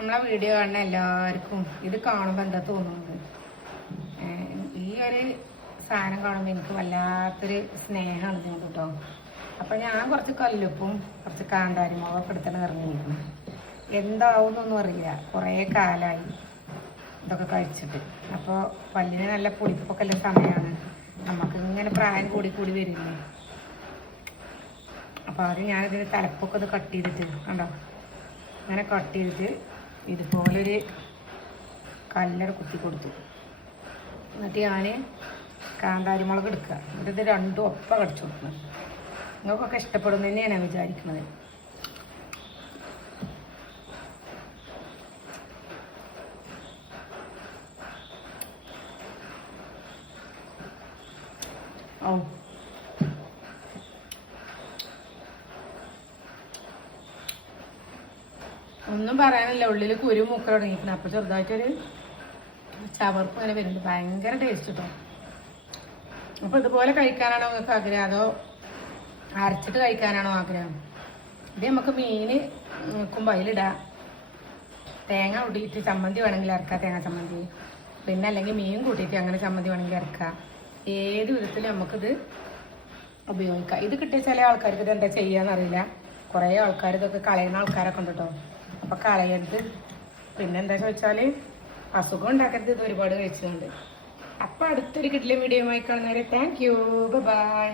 നമ്മളെ വീഡിയോ കാണുന്ന എല്ലാവർക്കും ഇത് കാണുമ്പോൾ എന്താ തോന്നുന്നത്? ഈ ഒരു സാധനം കാണുമ്പോൾ എനിക്ക് വല്ലാത്തൊരു സ്നേഹമാണ് ഇതിനോട് കേട്ടോ. അപ്പം ഞാൻ കുറച്ച് കല്ലുപ്പും കുറച്ച് കാന്താരി മുളകൊക്കെ എടുത്തിട്ട് ഇറങ്ങിയിരിക്കുന്നു. എന്താവുന്നൊന്നും അറിയില്ല, കുറേ കാലമായി ഇതൊക്കെ കഴിച്ചിട്ട്. അപ്പോൾ പല്ലിന് നല്ല പൊടിപ്പൊക്കെ ഉള്ള സമയമാണ്. നമുക്ക് ഇങ്ങനെ പ്രായം കൂടി കൂടി വരില്ലേ. അപ്പോൾ അത് ഞാനിതിന് തലപ്പൊക്കെ ഇത് കട്ട് ചെയ്തിട്ട് കണ്ടോ, അങ്ങനെ കട്ട് ചെയ്തിട്ട് ഇതുപോലൊരു കല്ലട കുത്തി കൊടുത്തു. എന്നിട്ട് ഞാൻ കാന്താരി മുളക് എടുക്കുക. എന്നിട്ട് ഇത് രണ്ടും ഒപ്പം കടിച്ചു കൊടുക്കണം. നിങ്ങൾക്കൊക്കെ ഇഷ്ടപ്പെടും തന്നെയാണ് ഞാൻ വിചാരിക്കുന്നത്. ഓ ഒന്നും പറയാനില്ല, ഉള്ളിൽ കുരു മൂക്ക തുടങ്ങിയിരിക്കണം. അപ്പോൾ ചെറുതായിട്ടൊരു ചവർപ്പ് ഇങ്ങനെ വരുന്നുണ്ട്. ഭയങ്കര ടേസ്റ്റ് കേട്ടോ. അപ്പോൾ ഇതുപോലെ കഴിക്കാനാണോ നിങ്ങൾക്ക് ആഗ്രഹം, അതോ അരച്ചിട്ട് കഴിക്കാനാണോ ആഗ്രഹം? ഇത് നമുക്ക് മീൻ നോക്കുമ്പോൾ അതിലിടാം. തേങ്ങ കൂട്ടിയിട്ട് ചമ്മന്തി വേണമെങ്കിൽ ഇറക്കാം, തേങ്ങ ചമ്മന്തി. പിന്നെ അല്ലെങ്കിൽ മീൻ കൂട്ടിയിട്ട് അങ്ങനെ ചമ്മന്തി വേണമെങ്കിൽ ഇറക്കാം. ഏത് വിധത്തിൽ നമുക്കിത് ഉപയോഗിക്കാം. ഇത് കിട്ടിയ ചില ആൾക്കാർക്ക് ഇത് എന്താ ചെയ്യാന്നറിയില്ല. കുറേ ആൾക്കാർ ഇതൊക്കെ കളയുന്ന ആൾക്കാരൊക്കെ ഉണ്ട് കേട്ടോ. അപ്പോൾ കളയരുത്. പിന്നെന്താ ചോദിച്ചാൽ അസുഖം ഉണ്ടാക്കരുത് ഇത് ഒരുപാട് കഴിച്ചുകൊണ്ട്. അപ്പോൾ അടുത്തൊരു കിഡിലെ വീഡിയോ ആയി കാണുന്നവരെ താങ്ക് യു, ബൈ.